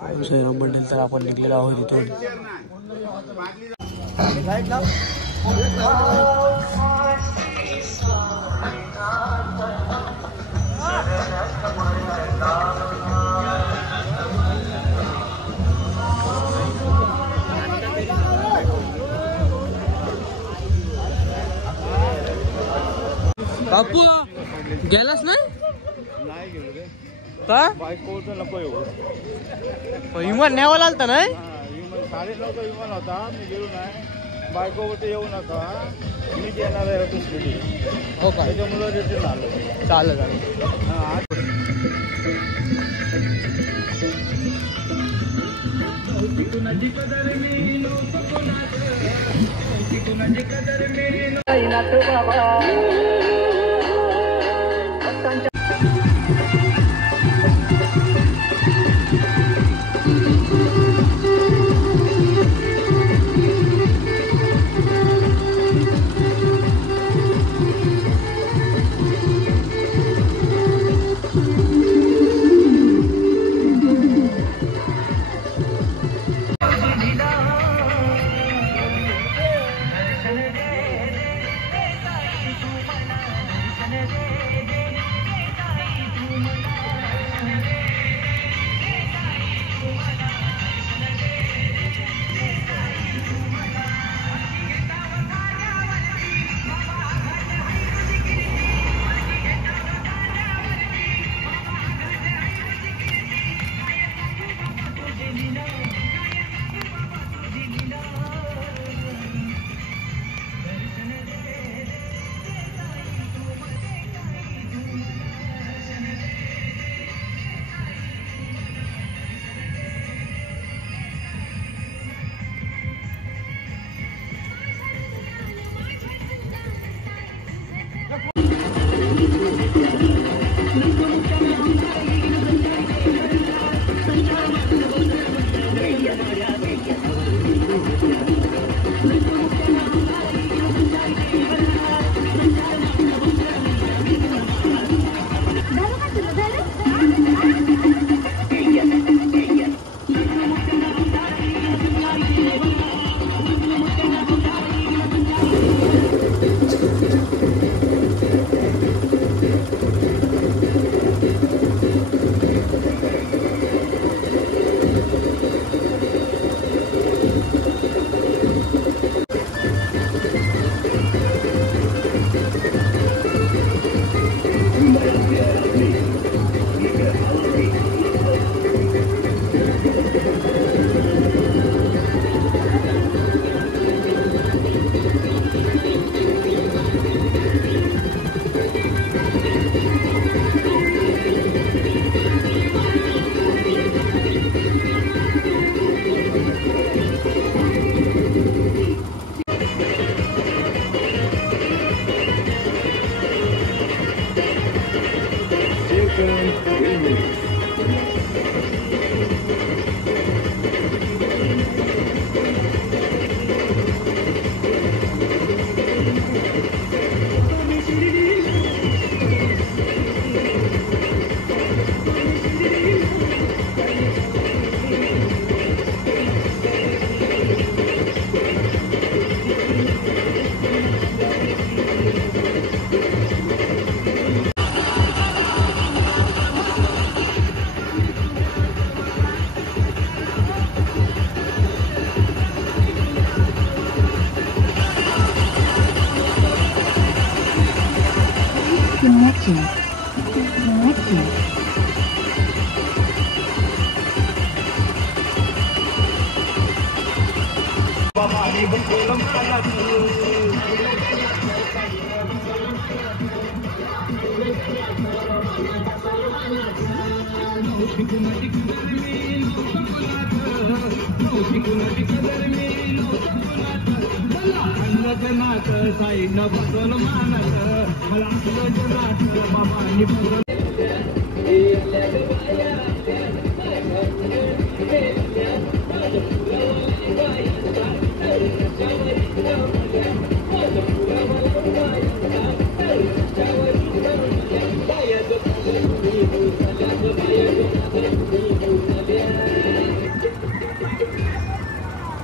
श्रीराम मंडल तर आपण निघलेलो आहोत इथून. बापू गेलास नाही गेलो रे का? बायकोचं नको येऊ. विमान न्यावं आलता नाही. विमान 9:30 विमान होता, मी गेलो नाही. बायको होते येऊ नका, मी येणार आहे दुसरी. हो का? त्याच्यामुळं रिटर्न आलो. चालेल.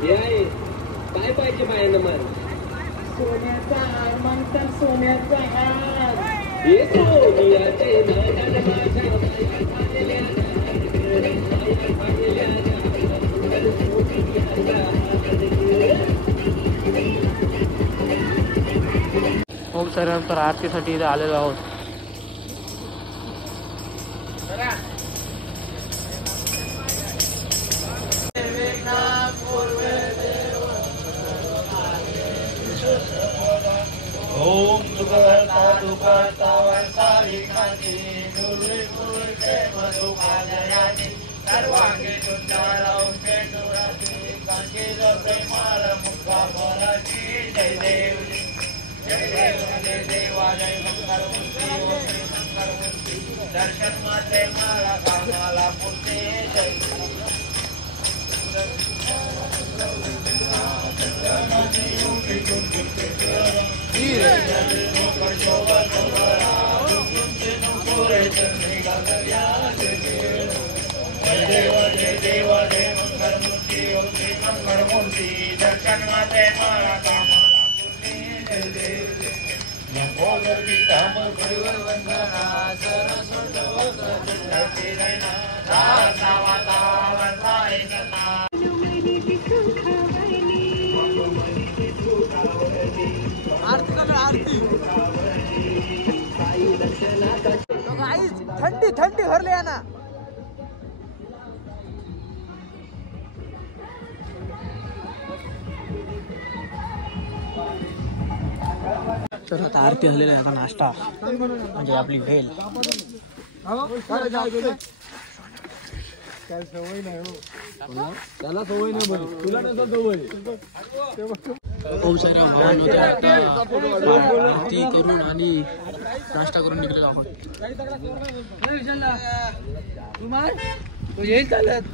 काय पाहिजे बायांना मला? सोन्याचा हार म्हणतात, सोन्याचा हार. हे सोन्याचे नयन माझ्या खूप साऱ्या आरतीसाठी इथे आलेलो आहोत. ओम दुखहर्ता दुखहर्ता वर्तारिकाची दुर्वे कुर्ते मधुकाजयानी सर्वांगी सुंदरं केशुराची कांचील प्रेमाळ मुखाभराची. जय देव जय देव जय देवा जय मंगलमूर्ती ओम श्री मंगलमूर्ती. दर्शन मात्रे मला कामाला पुरते. जय देवा जय मंगलमूर्ती ओम श्री मंगलमूर्ती. दर्शन माते मला कामाला पुरते. जय देव लंबोदर पीतांबर परिवर वंदना सरस्वत वक्र नयना राधा वातावरता एकता. थंडी थंडी भरले ना. तर आता आरती झालेली आहे. आता नाश्ता म्हणजे आपली भेल. त्याला सवय नाही बरी, तुला नसेल सवय. खूप साऱ्या भावांमध्ये आरती करून आणि नाश्ता करून निघलेलो आहोत. येईल चालत.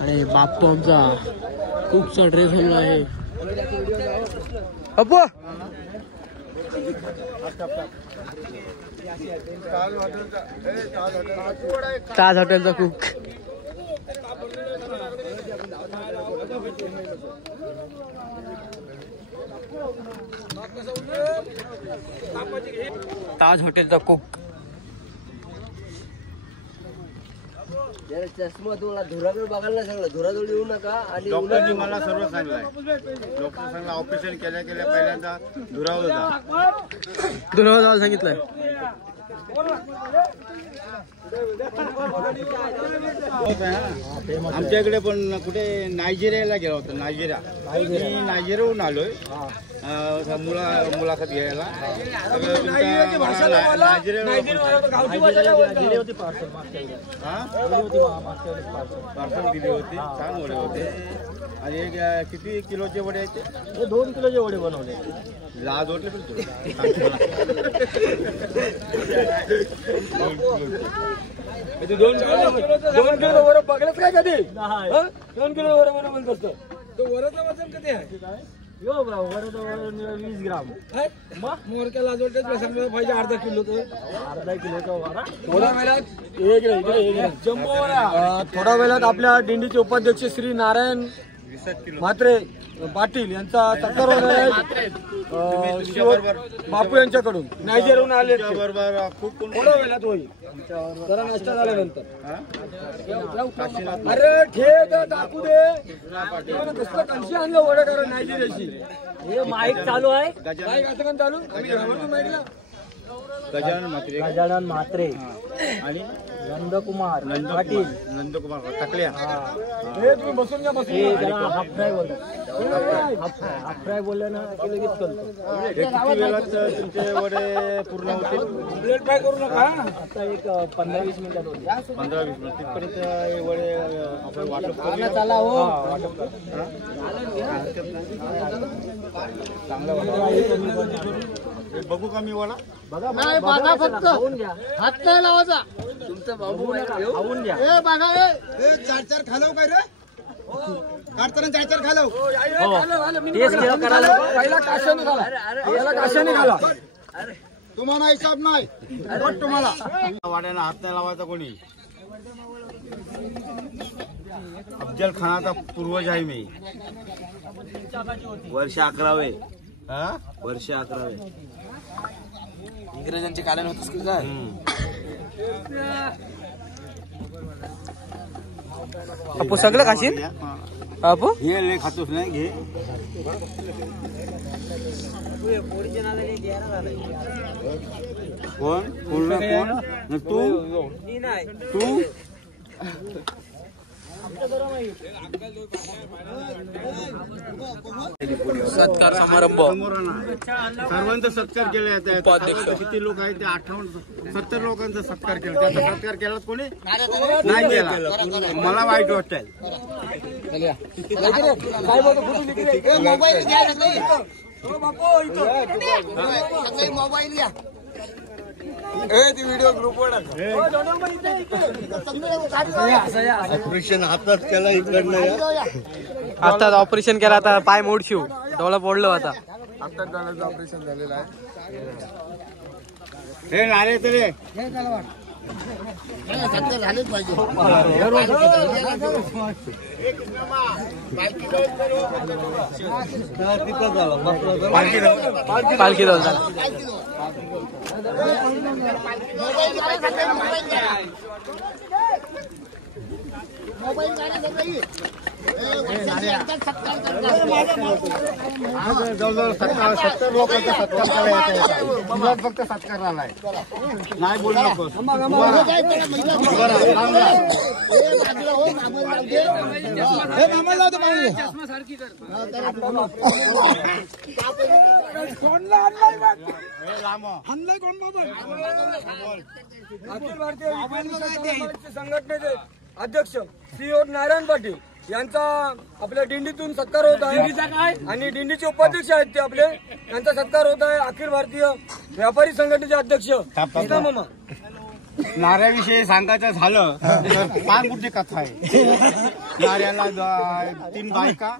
आणि बाप्पू आमचा खूपसा ड्रेस झालेला आहे. बाप्पू ताज हॉटेलचा कुक. ताज हॉटेलचा कुक. चष्मा तुम्हाला धुराजवळ बघायला नाही सांगलं, धुराजवळ येऊ नका. आणि डॉक्टरने मला सर्व सांगितलंय. डॉक्टर सांगितलं ऑपरेशन केल्या पहिल्यांदा धुरावर जा. धुरावर जायला सांगितलंय. आमच्या इकडे पण कुठे नायजेरियाला गेला होता. मी नायजेरियाहून आलोय मुलाखत घ्यायला. पार्सल दिले होते. छान वडे होते. आणि एक किती किलोचे वडे आहेत? 2 किलोचे वडे बनवले. लाज वाटले पण 2 किलो वर बघलंच काय कधी? 2 किलो वर म्हणत असतं. तो वराचं वजन किती आहे? वराचं वजन 20 ग्राम. मोरक्या लाज वाटत पाहिजे अर्धा किलो. तो अर्धा किलोचा वरा थोड्या वेळात जम्बो वरा. थोड्या वेळात आपल्या दिंडीचे उपाध्यक्ष श्री नारायण म्हात्रे पाटील यांचा सत्कार होणार आहे. बापू यांच्याकडून नायजेरियाहून आले. बरोबर खूप थोड्या वेळात होईल. जरा नाश्ता झाल्यानंतर. अरे ठेक टाकू दे. कसलं कशी आणलं वडा करा नायजेरियाची. हे माईक चालू आहे. माईक आता पण चालू. गजानन म्हात्रे आणि नंदकुमार पाटील. नंदकुमार टाकल्या. हे तुम्ही बसून घ्या. बसून हाफ फ्राय बोलतो. हाफ फ्राय बोलले ना की लगेच करतो. किती वेळात तुमचे वडे पूर्ण होतील? प्लेट फ्राय करू नका. आता एक 15-20 मिनिटात होईल. 15-20 मिनिट तिथपर्यंत हे वडे आपण वाटप करूया. चला हो. चांगला बघू का मी वडा? बघा फक्त हात नाही लावायचा. तुमचं बाबू खाऊन घ्या. चार खालाव काय रे? काढताना चार खालाव. पहिला काशाने घाला. पहिला काशाने घाला. तुम्हाला हिसाब नाही. तुम्हाला वाड्याला हात नाही लावायचा कोणी. अफजल खानाचा पूर्वज आहे मी. वर्ष 11वे. वर्ष 11वे. इंग्रजांचे कालन होतच की काय? आपू सगळं खाशील? आपू हे लय खातोस नाही. घे कोण कोण तू तू सत्कार समारंभ. सर्वांचा सत्कार केला. किती लोक आहेत ते 58-70 लोकांचा सत्कार केला. त्याचा सत्कार केला कोणी नाही केला. मला वाईट वाटतंय. व्हिडिओ ग्रुपवर ऑपरेशन हातात केला. इकडनं आता ऑपरेशन केलं. आता पाय मोडशिव डोळा पडलो. आता ऑपरेशन झालेलं आहे. हे नारे तरी झालेच पाहिजे. पालखी झाला. जवळजवळ 70 लोकांचा सत्कार करायचा. फक्त सत्कार झालाय. नाही बोलू नको. अखिल भारतीय संघटनेचे अध्यक्ष श्री नारायण पाटील यांचा आपल्या दिंडीतून सत्कार होत आहे. आणि दिंडीचे उपाध्यक्ष आहेत ते आपले, त्यांचा सत्कार होत आहे. अखिल भारतीय व्यापारी संघटनेचे अध्यक्ष मामा नाऱ्याविषयी सांगायचं झालं तर फार मोठी कथा आहे. नाऱ्याला 3 बायका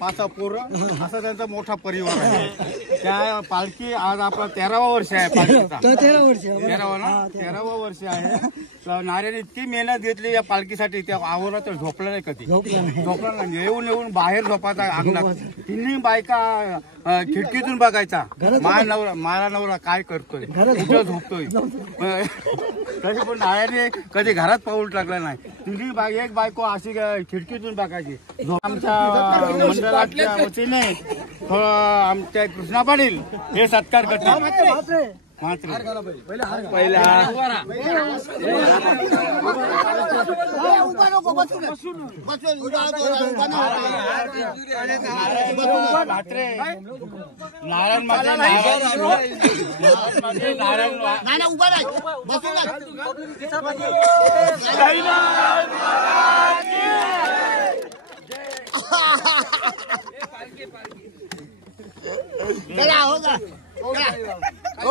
5 पोरं असा त्यांचा मोठा परिवार आहे. त्या पालखी आज आपला 13वा वर्ष आहे पालखीचा. 13वा वर्ष आहे. तर नाऱ्याने इतकी मेहनत घेतली या पालखीसाठी. त्या आवरला तर झोपला नाही कधी. झोपला नाही. येऊन बाहेर झोपायचा अंगणात. 3 बायका खिडकीतून बघायचा माझा नवरा काय करतोय, कुठं झोपतोय. तरी पण नाऱ्याने कधी घरात पाऊल टाकला नाही. 3 एक बायको अशी खिडकीतून बघायची. आमच्या मंडळाच्या वतीने आमच्या कृष्णा पाटील हे सत्कार करतात.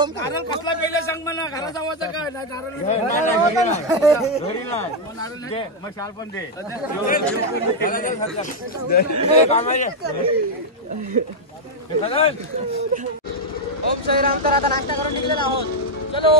नारळ कसला पहिला सांग म्हणा. घराचा आवाज काय नारळ मशाल पण दे. ओम श्रीराम. तर आता नाश्ता करून निघलेलो आहोत. चलो.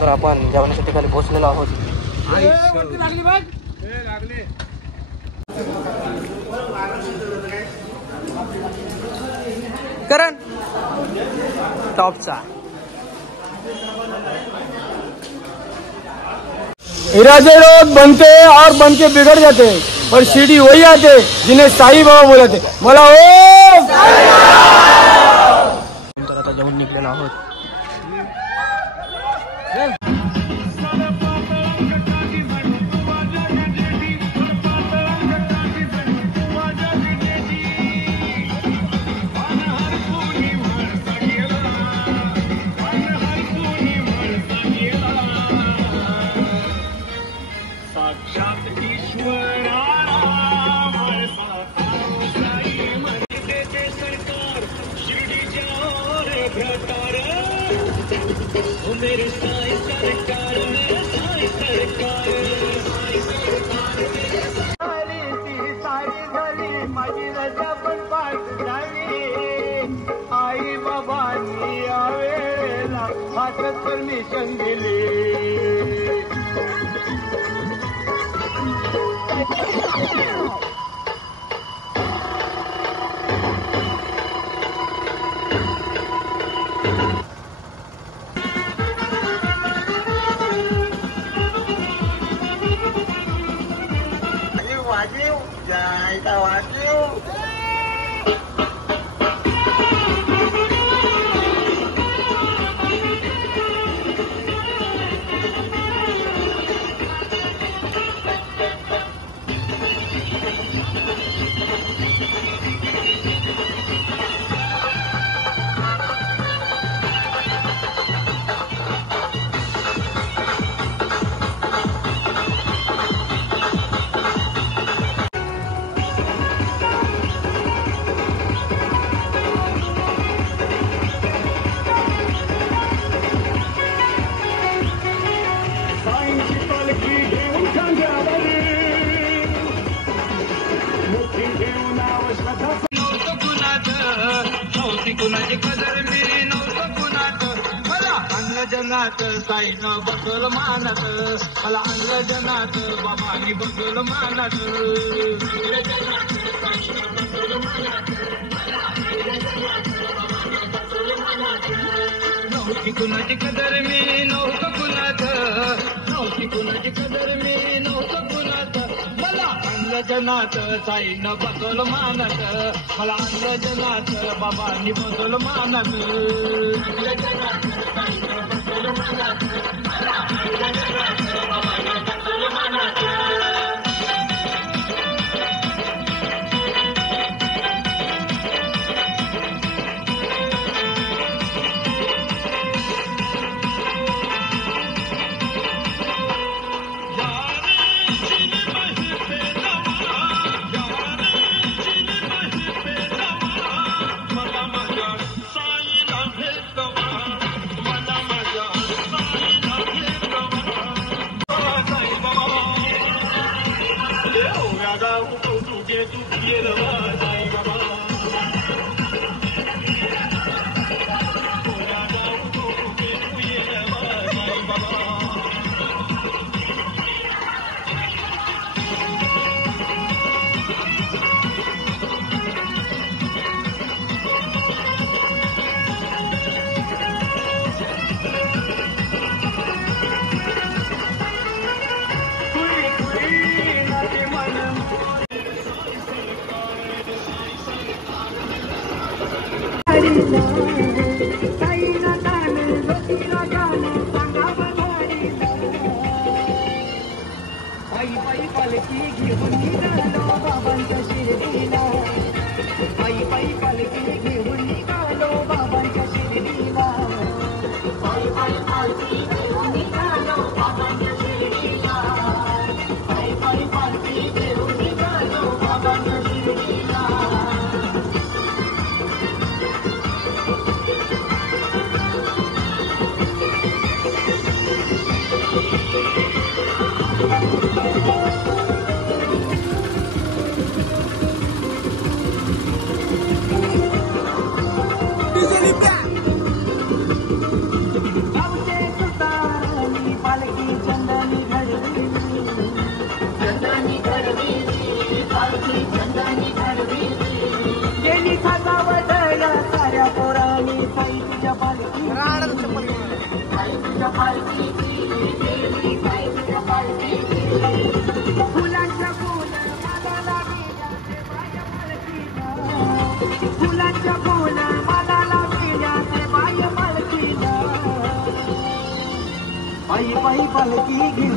तर आपण जेवणाच्या ठिकाणी पोहोचलेलो आहोत. करण टॉपचा इरादे लोग बनते और बन के बिगड़ जाते, पर सीढ़ी वही आते जिन्हें साईं बाबा बोलते. मला ओ तर आता जेवण निघलेलो आहोत. आई बाबांनी यावेळेला हातात परमिशन दिली. वाजीव जायचा वाजीव कुणाची कदर मी नव्हतं कुणात मला आणलं जनात साईनं बसवल मानात मला आणलं जनात बाबांनी बसवल मानात नव्हती कुणाची कदर मी नव्हतं कुणात नव्हती कुणाची कदर मी नव्हतं कुणात मला आणलं जनात साईनं बसवल मानात मला आणलं जनात बाबांनी बसवल मानात आई बाई पालखी घेऊन निघालो बाबांच्या शिर्डीला आई बाई पालखी घेऊन निघालो बाबांच्या शिर्डीला आई बाई पालखी घेऊन निघालो बाबांच्या शिर्डीला आई बाई पालखी घेऊन निघालो बाबांच्या शिर्डीला गेली खाजावटला साऱ्या पोरांनी साई तुझ्या पालखी साई तुझ्या पालखीची गेली साई तुझ्या पालखीची फुलांच्या फुल मालाला गेल्या ते माझ्या पालखीला फुलांच्या फुल मालाला गेल्या ते माझ्या पालखीला पायी पायी पालकी